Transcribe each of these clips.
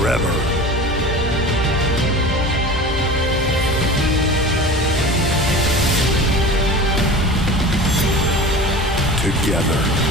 forever. Together.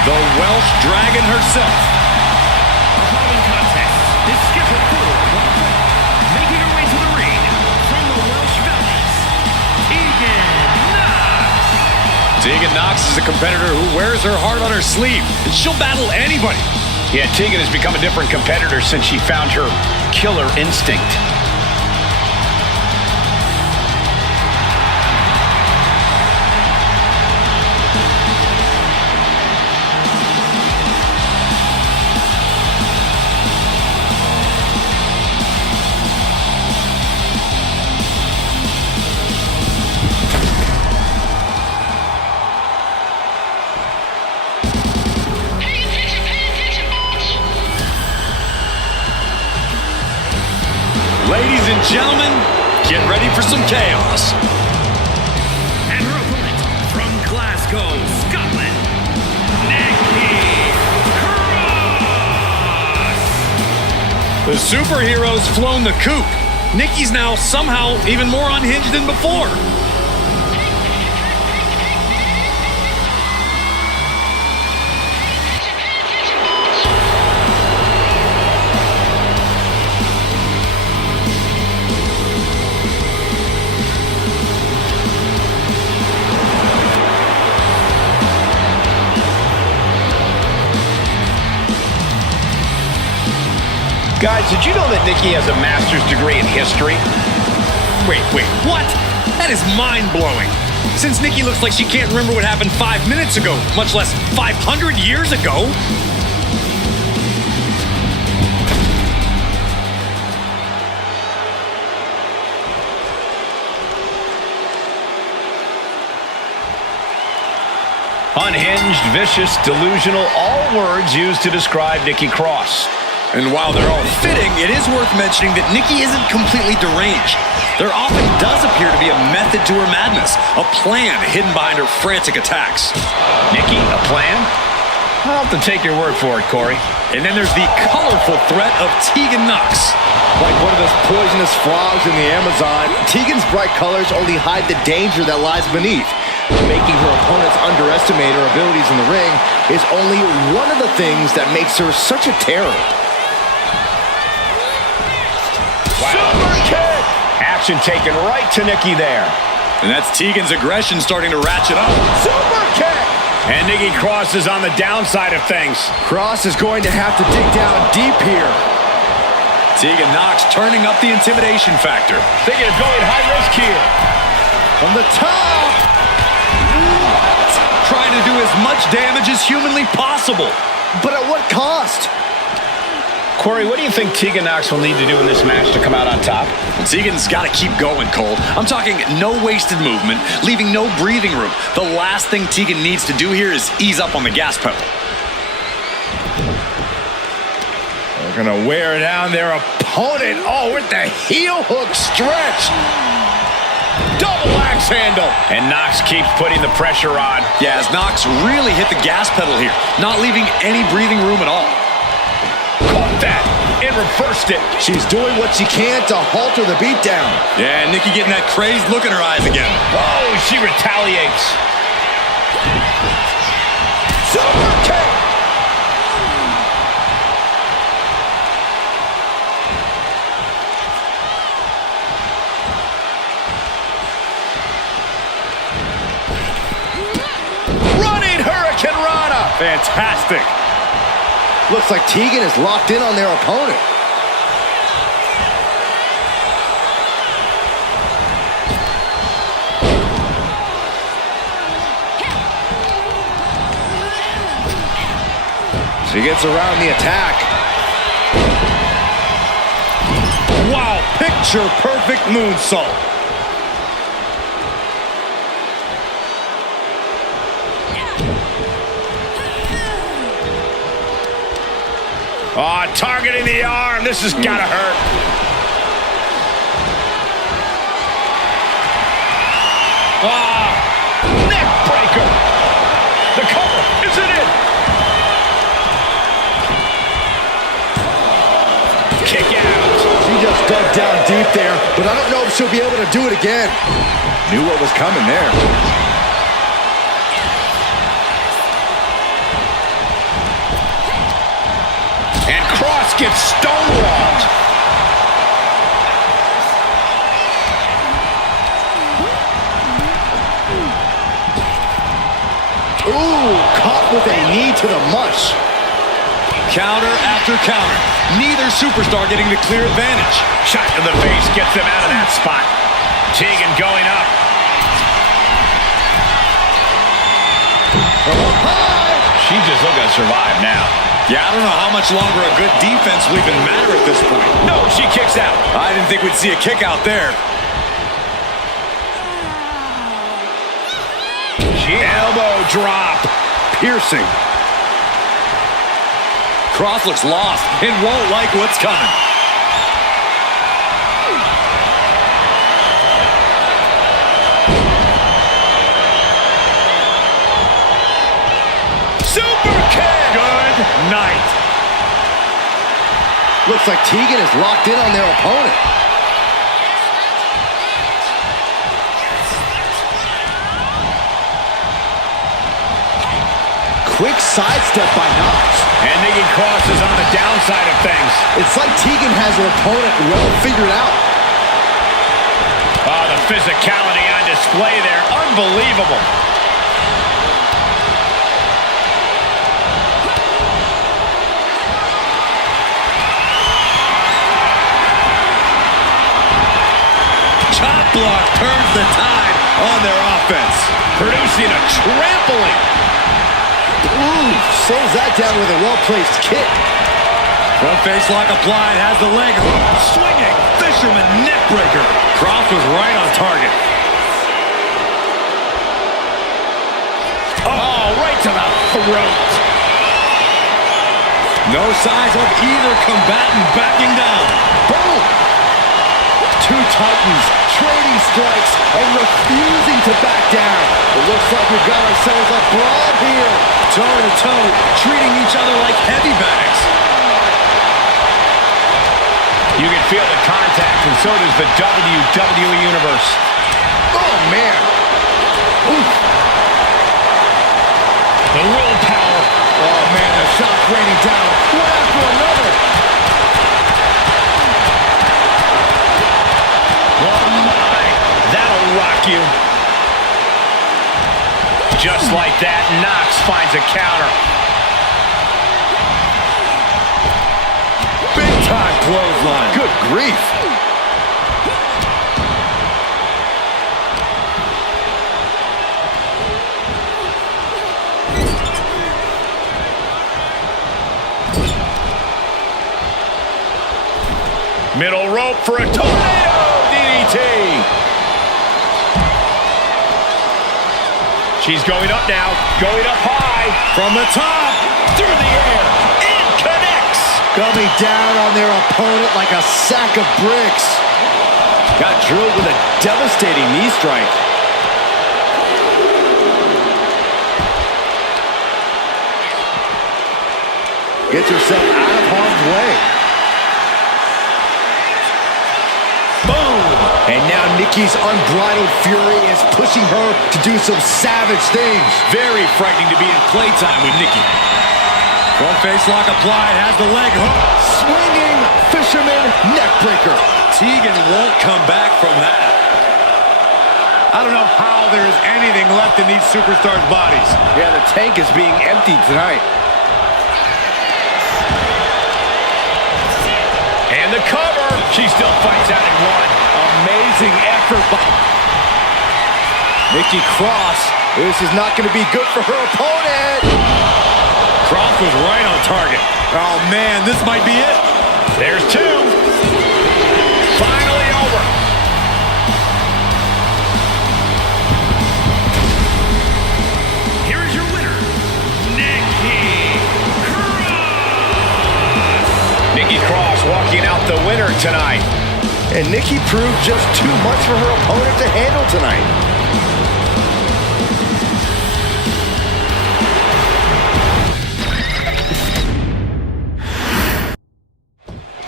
The Welsh Dragon herself. The following contest is scheduled for one fall. Making her way to the ring from the Welsh Valleys, Tegan Knox. Tegan Knox is a competitor who wears her heart on her sleeve, and she'll battle anybody. Yeah, Tegan has become a different competitor since she found her killer instinct. Ladies and gentlemen, get ready for some chaos. And her opponent from Glasgow, Scotland, Nikki Cross. The superhero's flown the coop. Nikki's now somehow even more unhinged than before. Guys, did you know that Nikki has a master's degree in history? Wait, what? That is mind-blowing. Since Nikki looks like she can't remember what happened 5 minutes ago, much less 500 years ago. Unhinged, vicious, delusional, all words used to describe Nikki Cross. And while they're all fitting, it is worth mentioning that Nikki isn't completely deranged. There often does appear to be a method to her madness, a plan hidden behind her frantic attacks. Nikki, a plan? I'll have to take your word for it, Corey. And then there's the colorful threat of Tegan Nox. Like one of those poisonous frogs in the Amazon, Tegan's bright colors only hide the danger that lies beneath. Making her opponents underestimate her abilities in the ring is only one of the things that makes her such a terror. Wow. Super kick! Action taken right to Nikki there. And that's Tegan's aggression starting to ratchet up. Super kick! And Nikki Cross is on the downside of things. Cross is going to have to dig down deep here. Tegan Nox turning up the intimidation factor. Thinking of going high risk here. From the top! Trying to do as much damage as humanly possible. But at what cost? Corey, what do you think Tegan Nox will need to do in this match to come out on top? Tegan's got to keep going, Cole. I'm talking no wasted movement, leaving no breathing room. The last thing Tegan needs to do here is ease up on the gas pedal. They're going to wear down their opponent. Oh, with the heel hook stretch. Double axe handle. And Nox keeps putting the pressure on. Yeah, as Nox really hit the gas pedal here, not leaving any breathing room at all. Caught that and reversed it. She's doing what she can to halter the beatdown. Yeah, Nikki getting that crazed look in her eyes again. Oh, she retaliates. Super kick. Running Hurricane Rana. Fantastic. Looks like Tegan is locked in on their opponent. She gets around the attack. Wow, picture perfect moonsault. Oh, targeting the arm. This has got to hurt. Neck breaker. The cover. Is it in? Kick out. She just dug down deep there, but I don't know if she'll be able to do it again. Knew what was coming there. And Cross gets stonewalled. Ooh, caught with a knee to the mush. Counter after counter. Neither superstar getting the clear advantage. Shot to the face gets them out of that spot. Tegan going up. She's just looking to survive now. Yeah, I don't know how much longer a good defense will even matter at this point. No, she kicks out. I didn't think we'd see a kick out there. Elbow drop. Piercing. Cross looks lost and won't like what's coming. Super kick. Good night. Looks like Tegan is locked in on their opponent. Quick sidestep by Nox. And Nikki Cross is on the downside of things. It's like Tegan has her opponent well figured out. Oh, the physicality on display there. Unbelievable. Chop block turns the tide on their offense. Producing a trampling. Ooh, slows that down with a well-placed kick. Front face lock applied, has the leg hook. Swinging, fisherman neck breaker. Cross was right on target. Oh, right to the throat. No signs of either combatant backing down. Boom! Two titans trading strikes and refusing to back down. It looks like we've got ourselves a brawl here. Toe-to-toe, treating each other like heavy bags. You can feel the contact, and so does the WWE Universe. Oh, man. Oof. The willpower. Oh, man, the shots raining down, one after another. Oh, my. That'll rock you. Just like that, Knox finds a counter. Big-time clothesline. Good grief. Middle rope for a tornado DDT. She's going up now, going up high. From the top. Through the air. It connects. Coming down on their opponent like a sack of bricks. Got drilled with a devastating knee strike. Get yourself out of harm's way. Boom! And now Nikki's unbridled fury is pushing her to do some savage things. Very frightening to be in playtime with Nikki. Front face lock applied, has the leg hook. Swinging fisherman neckbreaker. Tegan won't come back from that. I don't know how there is anything left in these superstars' bodies. Yeah, the tank is being emptied tonight. And the cover. She still fights out in one. Amazing effort by Nikki Cross. This is not going to be good for her opponent. Cross was right on target. Oh, man, this might be it. There's two. Finally over. Here is your winner, Nikki Cross. Nikki Cross walking out the winner tonight. And Nikki proved just too much for her opponent to handle tonight.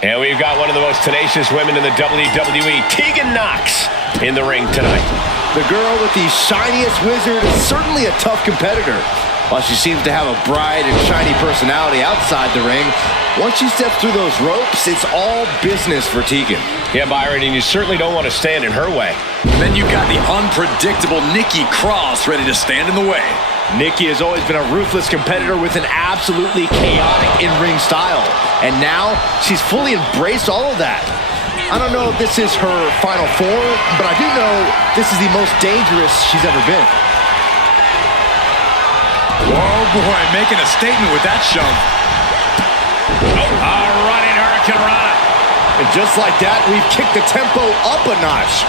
And we've got one of the most tenacious women in the WWE, Tegan Knox, in the ring tonight. The girl with the shiniest wizard is certainly a tough competitor. While she seems to have a bright and shiny personality outside the ring, once she steps through those ropes, it's all business for Tegan. Yeah, Byron, and you certainly don't want to stand in her way. Then you've got the unpredictable Nikki Cross ready to stand in the way. Nikki has always been a ruthless competitor with an absolutely chaotic in-ring style. And now, she's fully embraced all of that. I don't know if this is her final form, but I do know this is the most dangerous she's ever been. Oh boy, making a statement with that shove. Running Hurricane Rana. And just like that, we've kicked the tempo up a notch.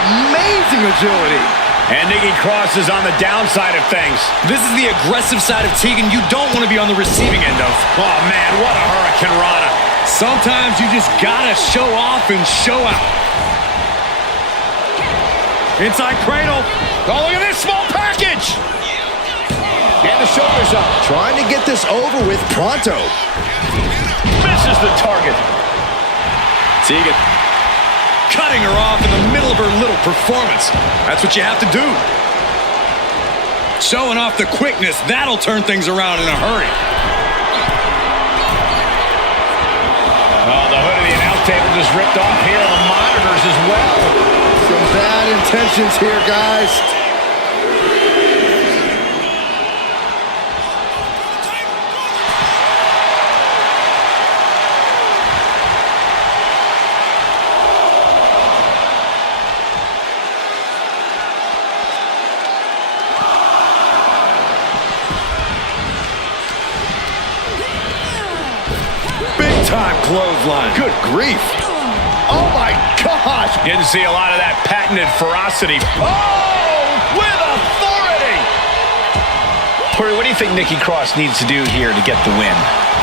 Amazing agility. And Nikki Cross is on the downside of things. This is the aggressive side of Tegan you don't want to be on the receiving end of. Oh, man, what a Hurricane Rana. Sometimes you just gotta show off and show out. Inside cradle. Oh, look at this small package. And the shoulders up. Trying to get this over with pronto. Misses the target. Tegan cutting her off in the middle of her little performance. That's what you have to do. Showing off the quickness, that'll turn things around in a hurry. Oh, the hood of the announce table just ripped off here. The monitors as well. Some bad intentions here, guys. Time clothesline. Good grief. Oh, my gosh. Didn't see a lot of that patented ferocity. Oh, with authority. Corey, what do you think Nikki Cross needs to do here to get the win?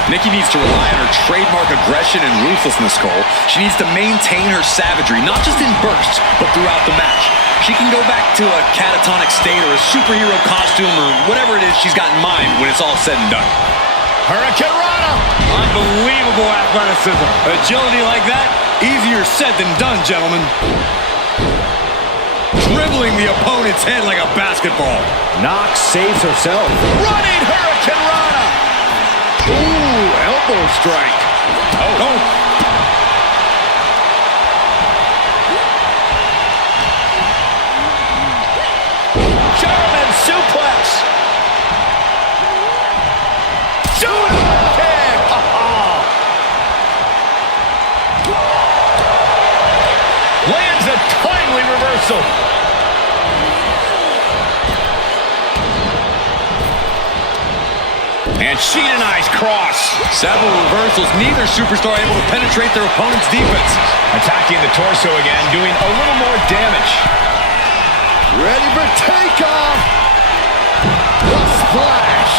Nikki needs to rely on her trademark aggression and ruthlessness, Cole. She needs to maintain her savagery, not just in bursts, but throughout the match. She can go back to a catatonic state or a superhero costume or whatever it is she's got in mind when it's all said and done. Hurricane Rana. Unbelievable athleticism. Agility like that, easier said than done, gentlemen. Dribbling the opponent's head like a basketball. Nox saves herself. Running Hurricane Rana. Ooh, elbow strike. Oh. German suplex. Super kick. Lands a timely reversal. And she denies Cross. Several reversals, neither superstar able to penetrate their opponent's defense. Attacking the torso again, doing a little more damage. Ready for takeoff. The splash.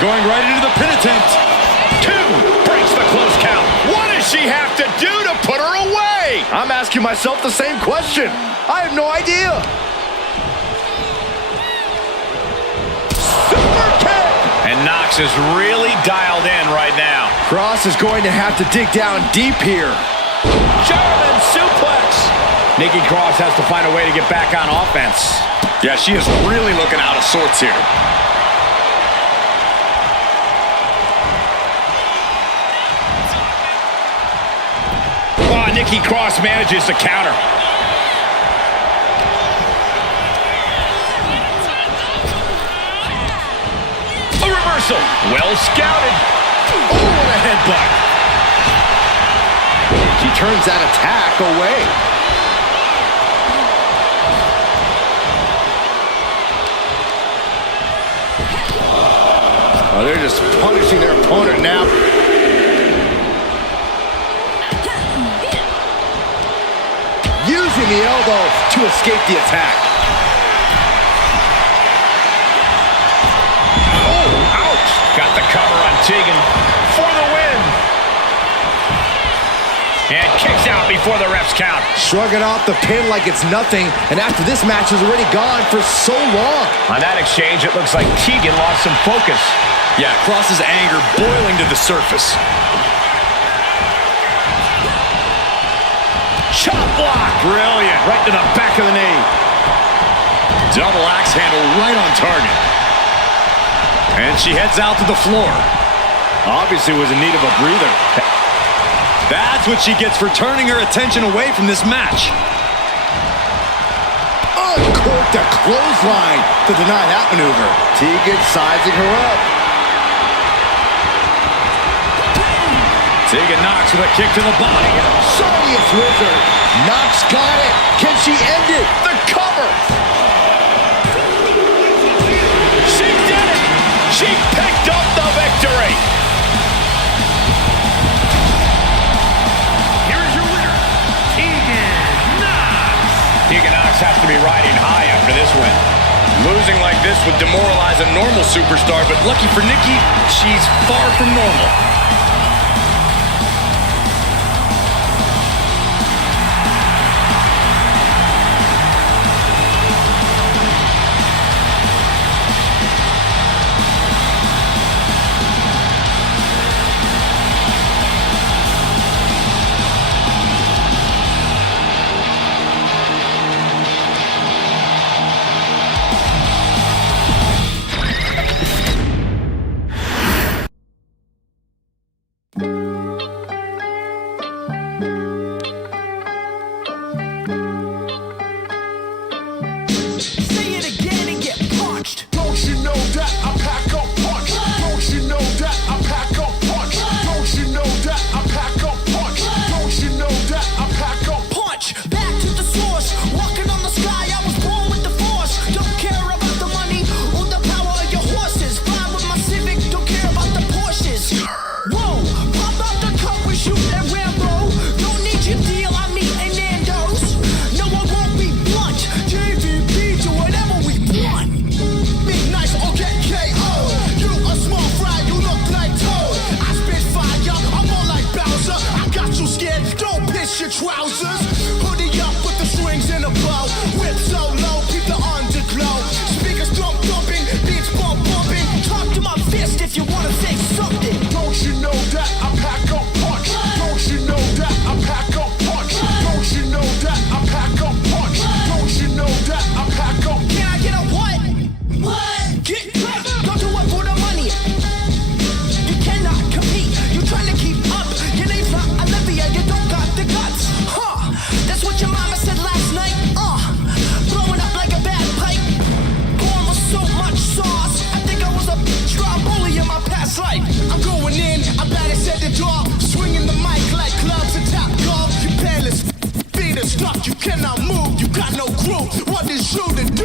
Going right into the pin attempt. 2 breaks the close count. What does she have to do to put her away? I'm asking myself the same question. I have no idea. Super kick. And Nox is really dialed in right now. Cross is going to have to dig down deep here. German suplex. Nikki Cross has to find a way to get back on offense. Yeah, she is really looking out of sorts here. Oh, Nikki Cross manages to counter. A reversal. Well scouted. Oh, what a headbutt. She turns that attack away. Oh, they're just punishing their opponent now. Using the elbow to escape the attack. Oh, ouch. Got the cover on Tegan for the win. And kicks out before the refs count. Shrugging off the pin like it's nothing, and after this match is already gone for so long. On that exchange, it looks like Tegan lost some focus. Yeah, Cross's anger boiling to the surface. Chop block. Brilliant. Right to the back of the knee. Double axe handle right on target. And she heads out to the floor. Obviously was in need of a breather. That's what she gets for turning her attention away from this match. Uncorked a clothesline to deny that maneuver. Tegan sizing her up. Tegan Nox with a kick to the body. Sonia's wizard. Nox got it. Can she end it? The cover. She did it. She picked up the victory. Here's your winner, Tegan Nox. Tegan Nox has to be riding high after this win. Losing like this would demoralize a normal superstar, but lucky for Nikki, she's far from normal.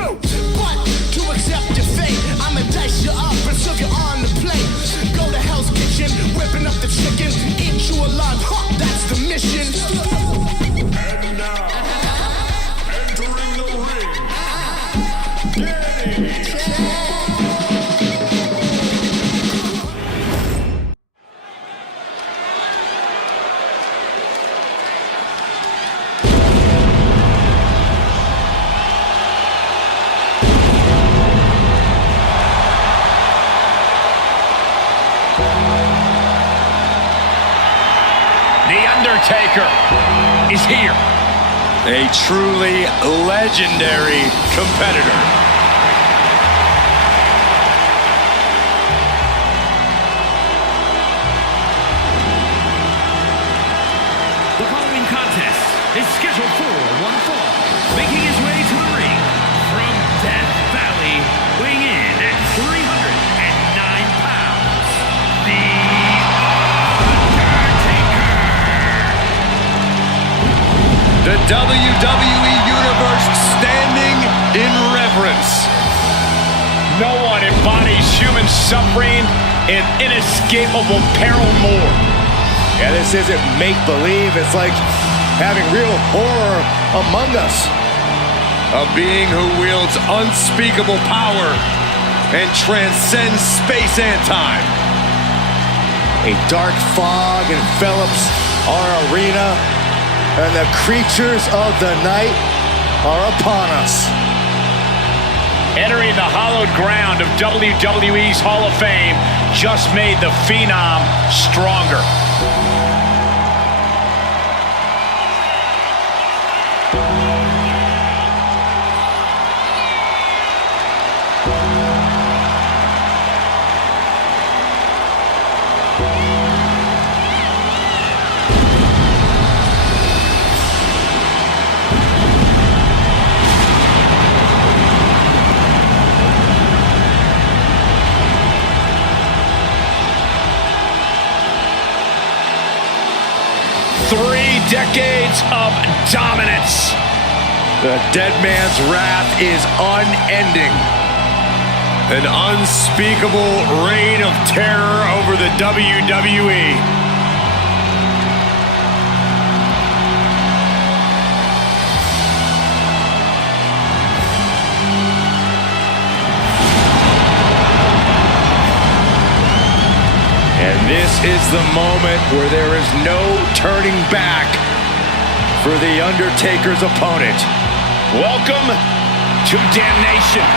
true. But to accept your fate, I'ma dice you up and serve you on the plate. Go to Hell's Kitchen, whipping up the chicken, eat you alive, huh, that's the mission. And now, entering the ring, Danny. The Undertaker is here. A truly legendary competitor. The following contest is scheduled for one fall. Making his way to the ring from Death Valley, weighing in at 309 pounds, the The WWE Universe standing in reverence. No one embodies human suffering and inescapable peril more. Yeah, this isn't make-believe. It's like having real horror among us. A being who wields unspeakable power and transcends space and time. A dark fog envelops our arena, and the creatures of the night are upon us. Entering the hallowed ground of WWE's Hall of Fame just made the Phenom stronger. Decades of dominance. The dead man's wrath is unending. An unspeakable reign of terror over the WWE. And this is the moment where there is no turning back for The Undertaker's opponent. Welcome to Damnation.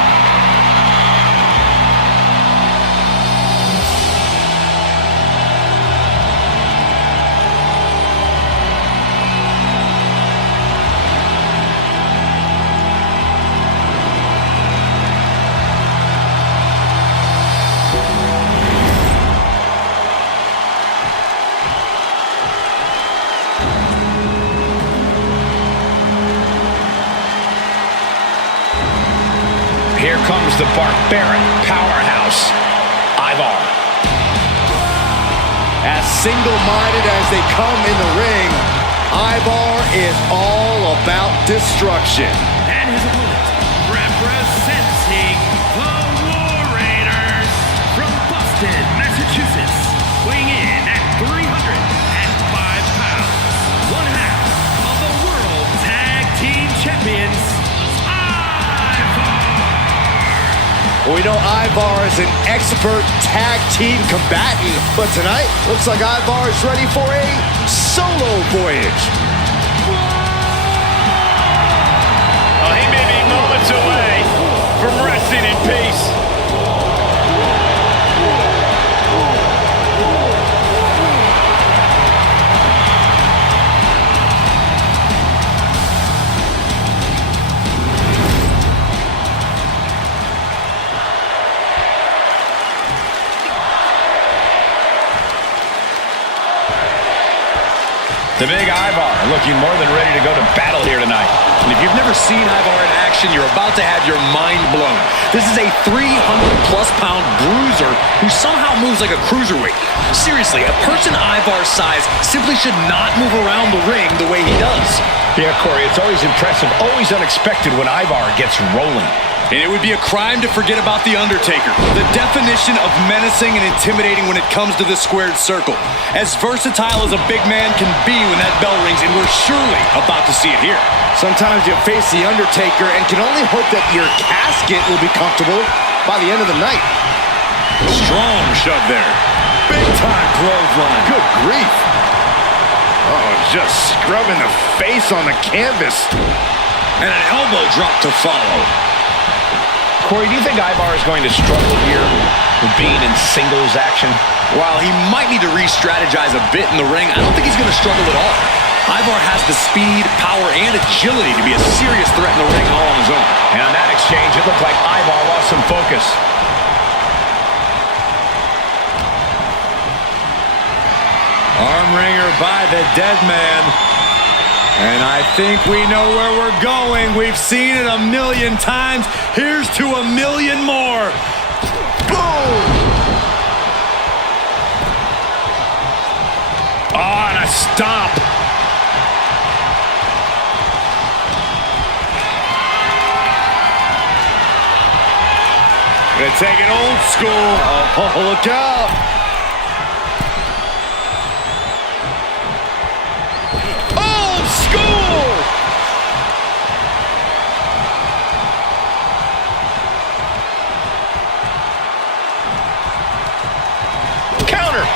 Here comes the barbaric powerhouse, Ivar. As single-minded as they come in the ring, Ivar is all about destruction. And his opponent, representing the War Raiders from Boston, Massachusetts, weighing in at 305 pounds, one half of the World Tag Team Champions, We know Ivar is an expert tag team combatant, but tonight looks like Ivar is ready for a solo voyage. He may be moments away from resting in peace. The big Ivar looking more than ready to go to battle here tonight. And if you've never seen Ivar in action, you're about to have your mind blown. This is a 300-plus pound bruiser who somehow moves like a cruiserweight. Seriously, a person Ivar's size simply should not move around the ring the way he does. Yeah, Corey, it's always impressive, always unexpected when Ivar gets rolling. And it would be a crime to forget about The Undertaker, the definition of menacing and intimidating when it comes to the squared circle. As versatile as a big man can be when that bell rings, and we're surely about to see it here. Sometimes you face The Undertaker and can only hope that your casket will be comfortable by the end of the night. Strong shove there. Big time clothesline. Good grief. Oh, just scrubbing the face on the canvas. And an elbow drop to follow. Corey, do you think Ivar is going to struggle here with being in singles action? While he might need to re-strategize a bit in the ring, I don't think he's going to struggle at all. Ivar has the speed, power, and agility to be a serious threat in the ring all on his own. And on that exchange, it looked like Ivar lost some focus. Arm wringer by the dead man. And I think we know where we're going. We've seen it a million times. Here's to a million more. Boom! Oh, and a stomp. Gonna take it old school. Oh, look out.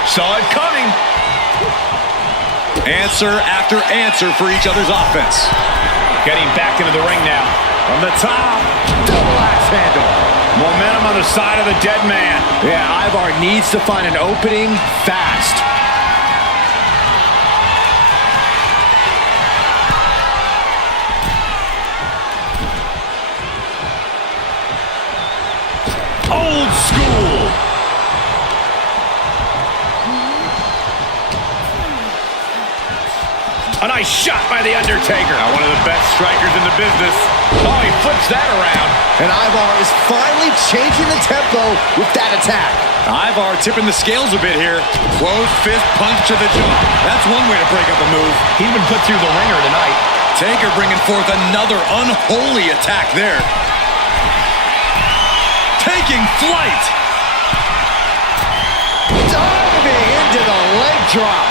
Saw it coming. Answer after answer for each other's offense. Getting back into the ring now. From the top. Double axe handle. Momentum on the side of the dead man. Yeah, Ivar needs to find an opening fast. Old school. A nice shot by The Undertaker. One of the best strikers in the business. Oh, he flips that around. And Ivar is finally changing the tempo with that attack. Ivar tipping the scales a bit here. Closed fist punch to the jaw. That's one way to break up a move. He's been put through the ringer tonight. Taker bringing forth another unholy attack there. Taking flight. Diving into the leg drop.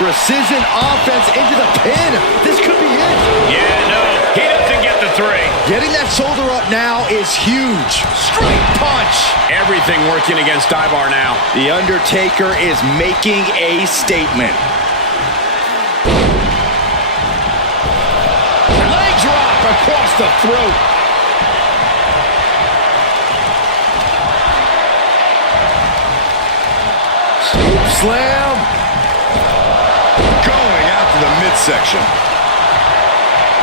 Precision offense into the pin. This could be it. Yeah, no, he doesn't get the three. Getting that shoulder up now is huge. Straight punch. Everything working against Ivar now. The Undertaker is making a statement. Leg drop across the throat. Scoop slam. Going after the midsection.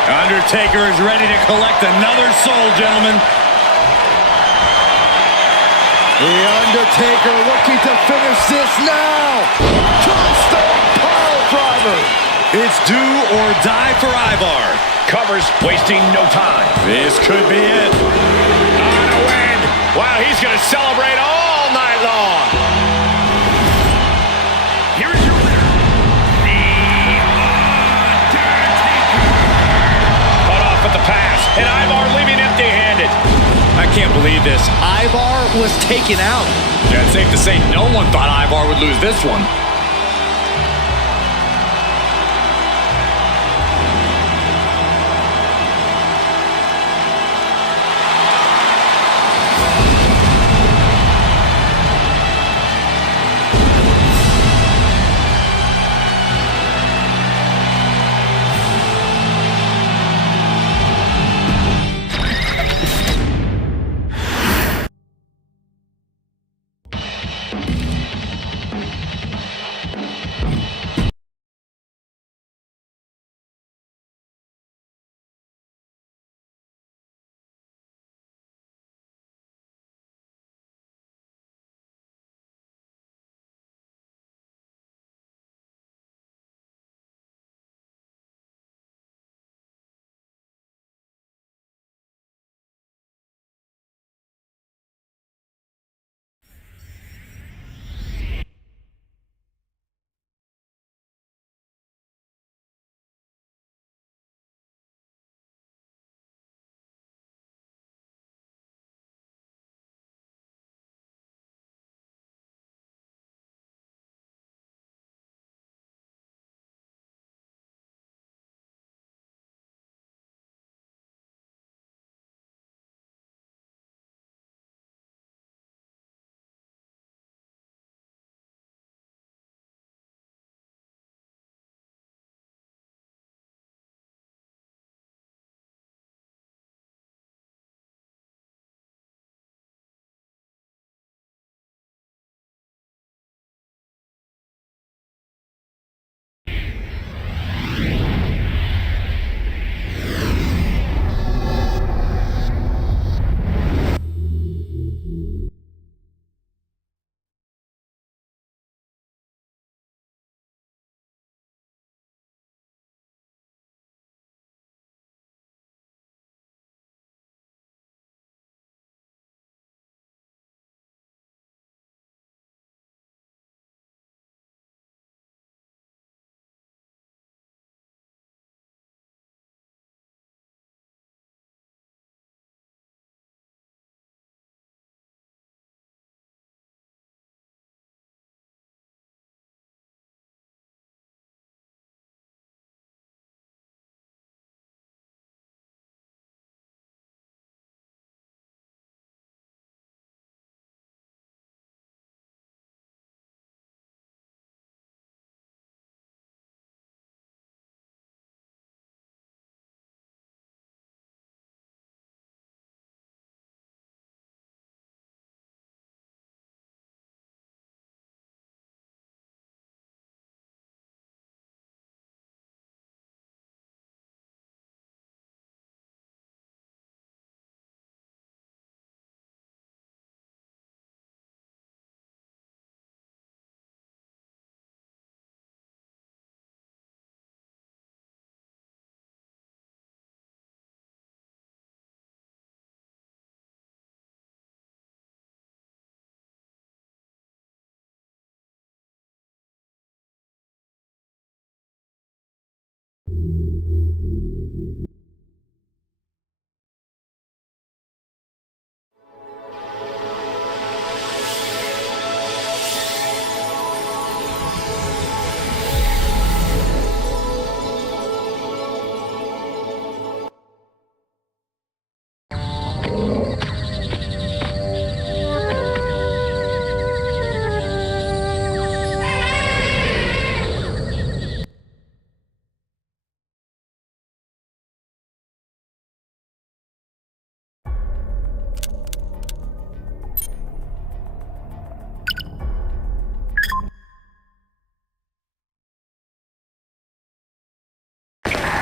Undertaker is ready to collect another soul, gentlemen. The Undertaker looking to finish this now. Tombstone pile driver. It's do or die for Ivar. Covers, wasting no time. This could be it. On a win. Wow, he's going to celebrate all night long. Here is your winner, The Undertaker. Cut off at the pass, and Ivar leaving empty-handed. I can't believe this. Ivar was taken out. Yeah, it's safe to say no one thought Ivar would lose this one.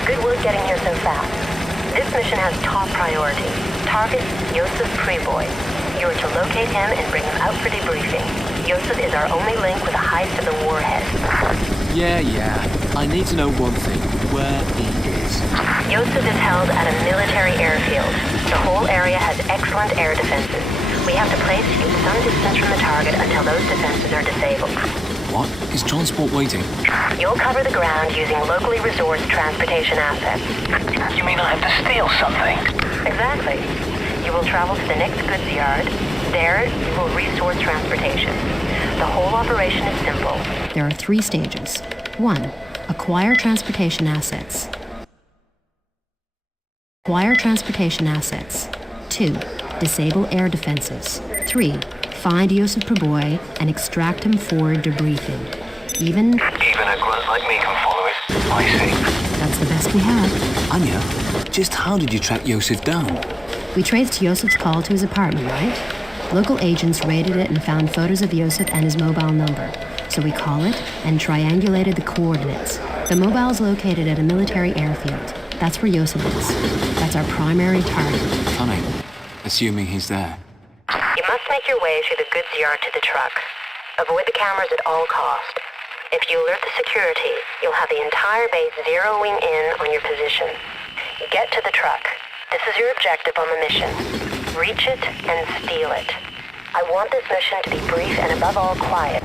Good work getting here so fast. This mission has top priority. Target Yosef Preboy. You are to locate him and bring him out for debriefing. Yosef is our only link with a heist of the warhead. Yeah. I need to know one thing. Where he is. Yosef is held at a military airfield. The whole area has excellent air defenses. We have to place you some distance from the target until those defenses are disabled. What? Is transport waiting? You'll cover the ground using locally resourced transportation assets. You mean I have to steal something? Exactly. You will travel to the next goods yard. There, you will resource transportation. The whole operation is simple. There are 3 stages. 1. Acquire transportation assets. Acquire transportation assets. 2. Disable air defenses. 3. Find Yosef Preboy and extract him for debriefing. Even a grunt like me can follow it. I see. That's the best we have. Anya, just how did you track Yosef down? We traced Yosef's call to his apartment, right? Local agents raided it and found photos of Yosef and his mobile number. So we call it and triangulated the coordinates. The mobile is located at a military airfield. That's where Yosef is. That's our primary target. Funny. Assuming he's there. You must make your way through the goods yard to the truck. Avoid the cameras at all cost. If you alert the security, you'll have the entire base zeroing in on your position. Get to the truck. This is your objective on the mission. Reach it and steal it. I want this mission to be brief and above all quiet.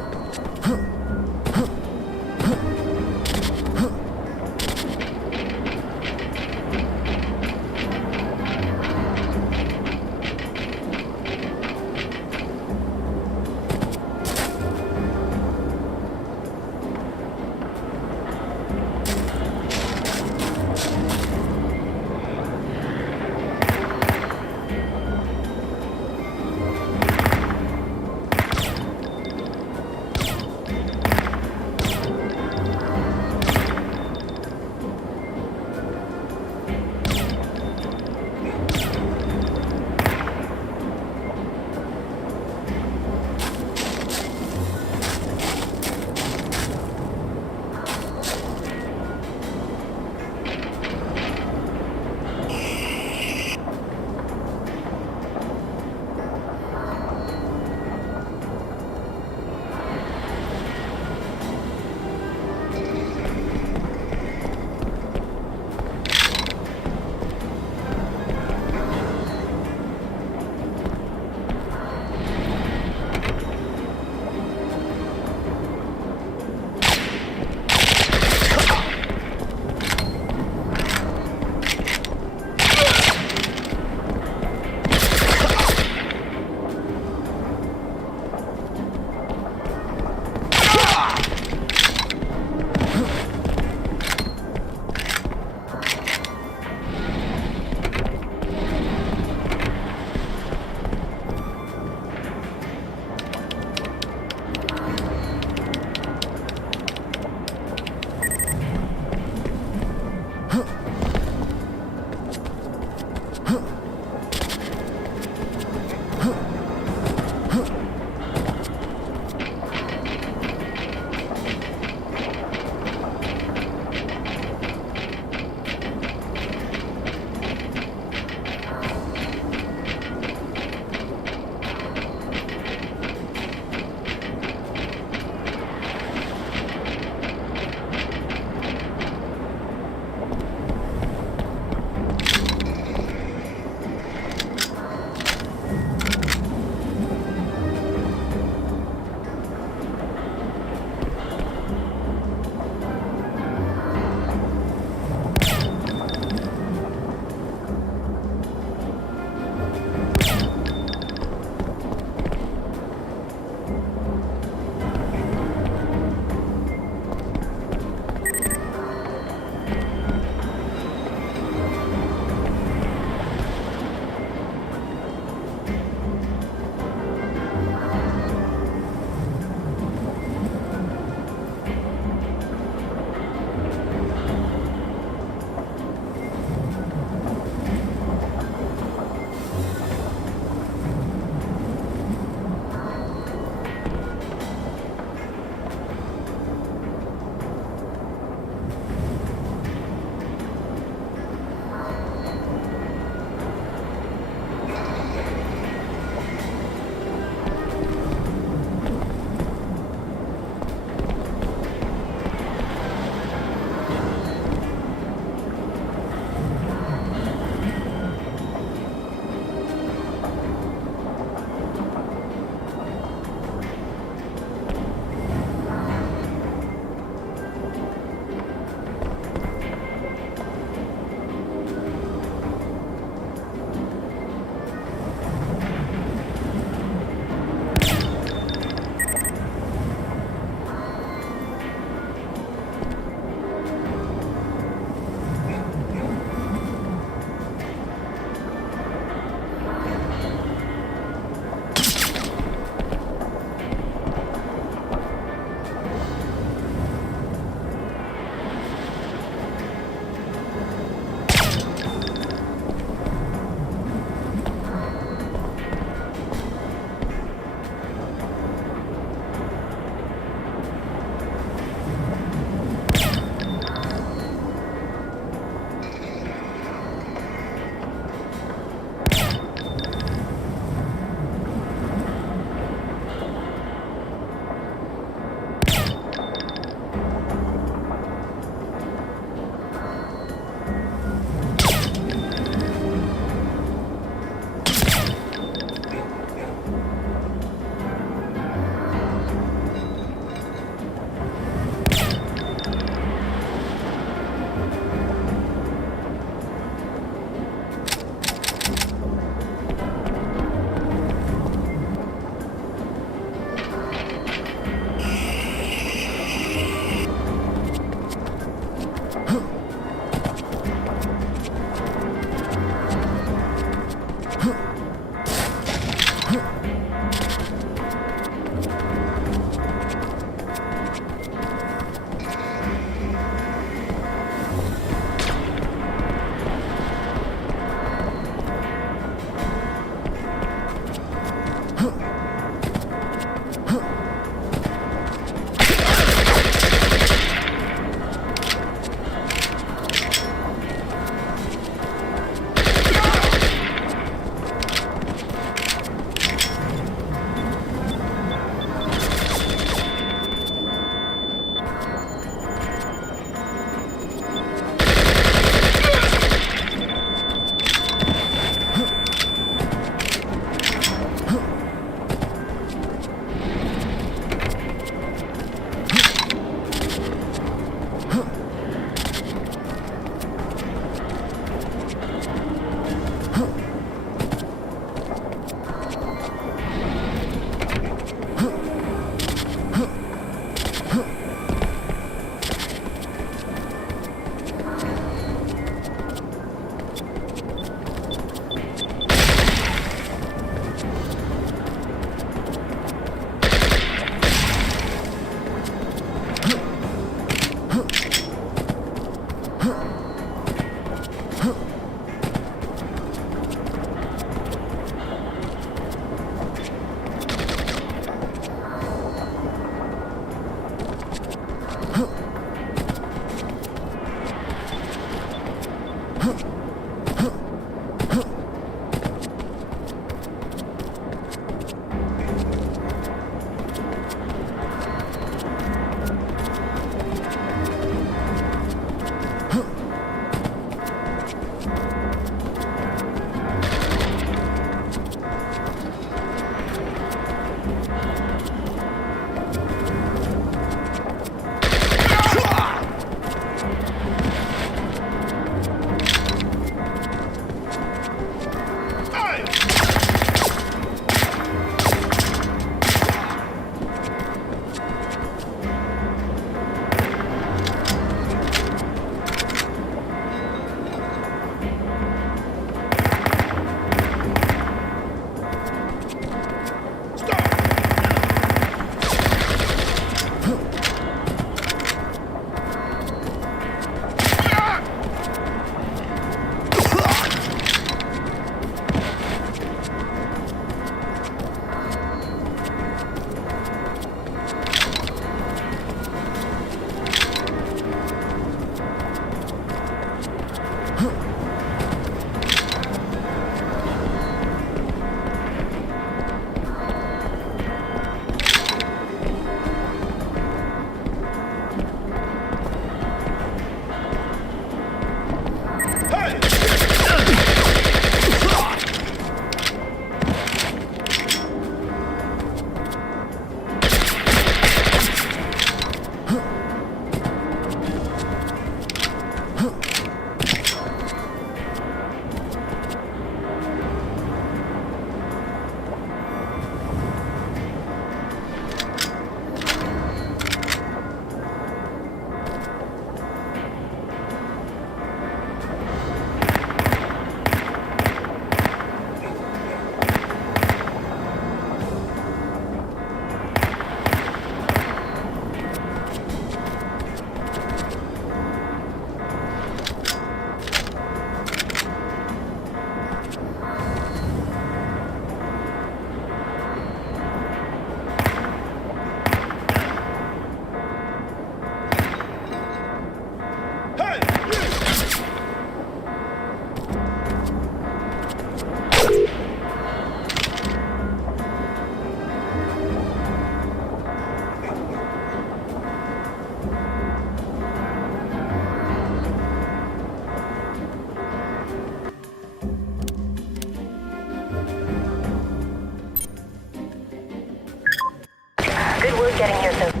We're getting here so...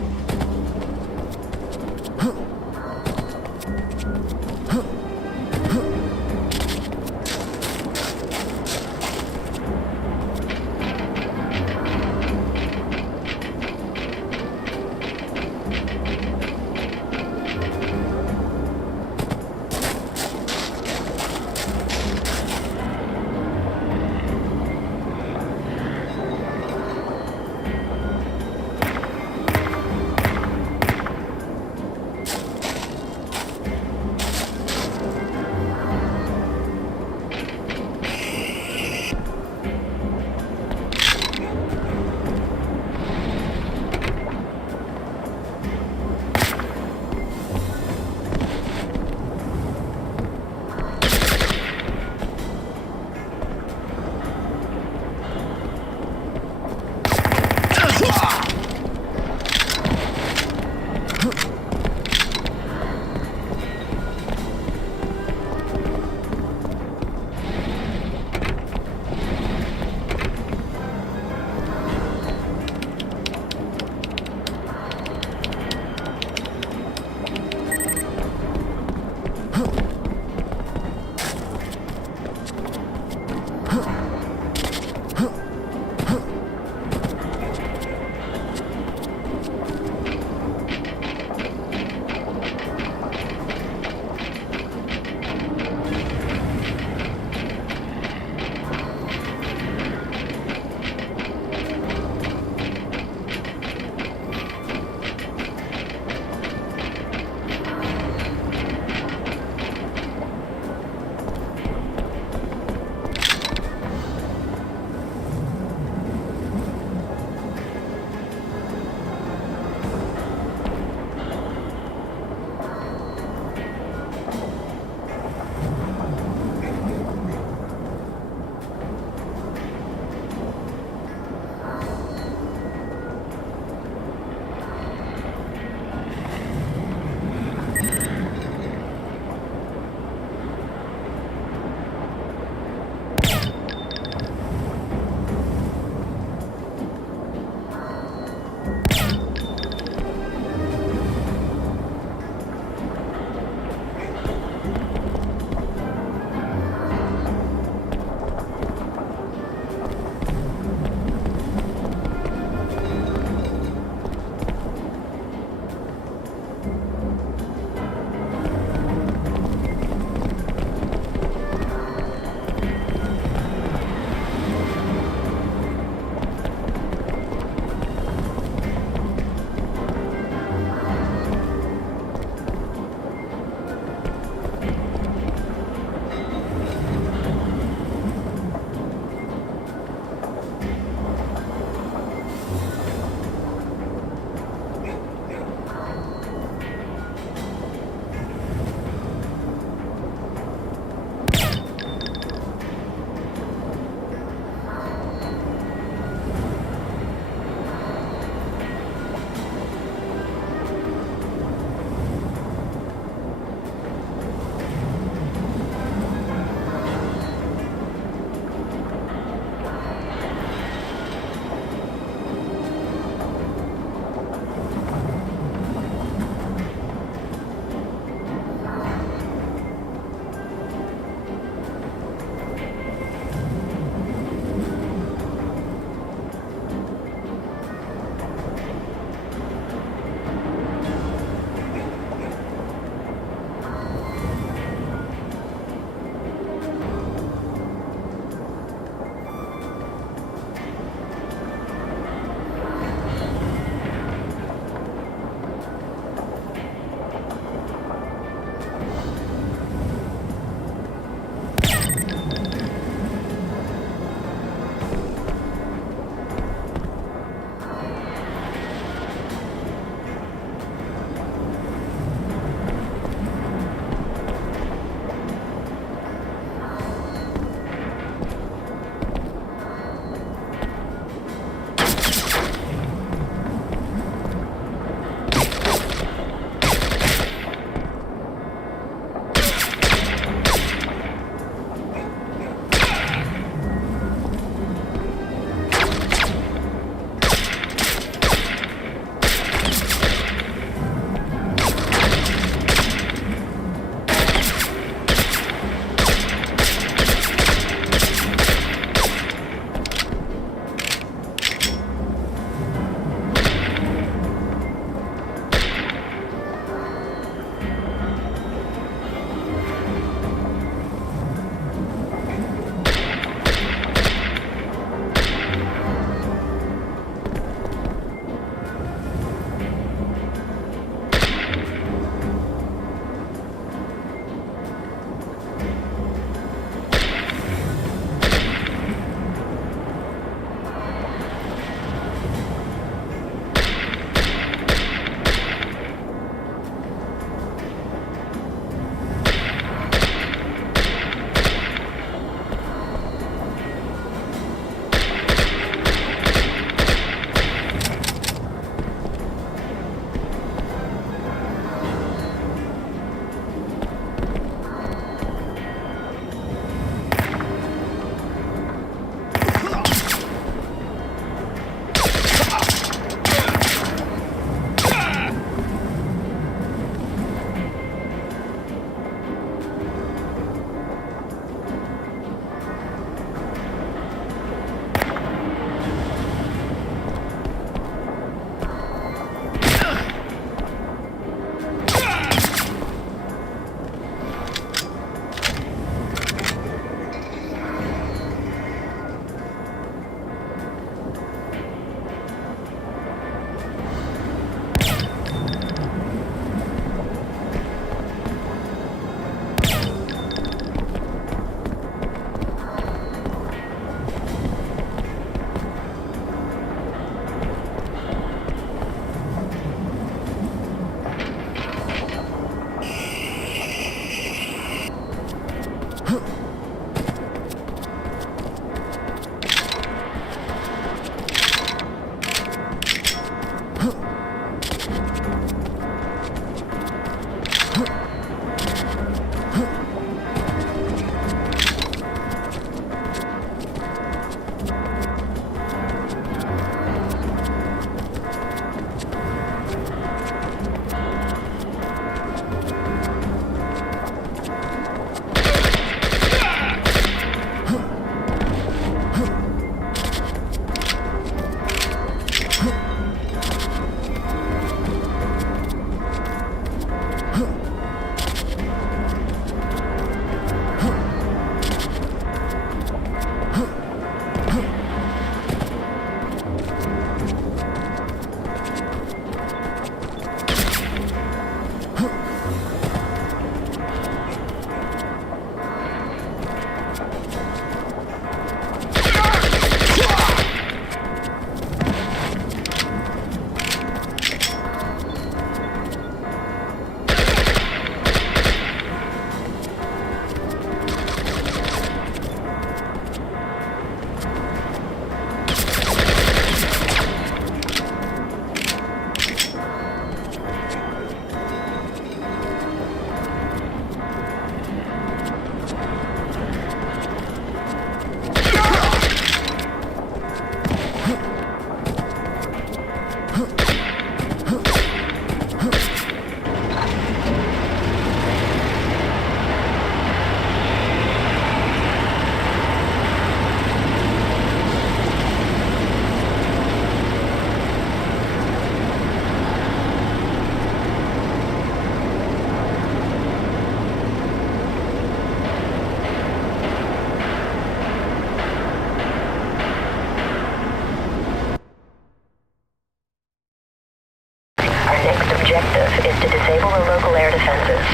objective is to disable the local air defenses.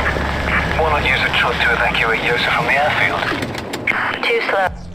Why not use a truck to evacuate Yosef from the airfield? Too slow.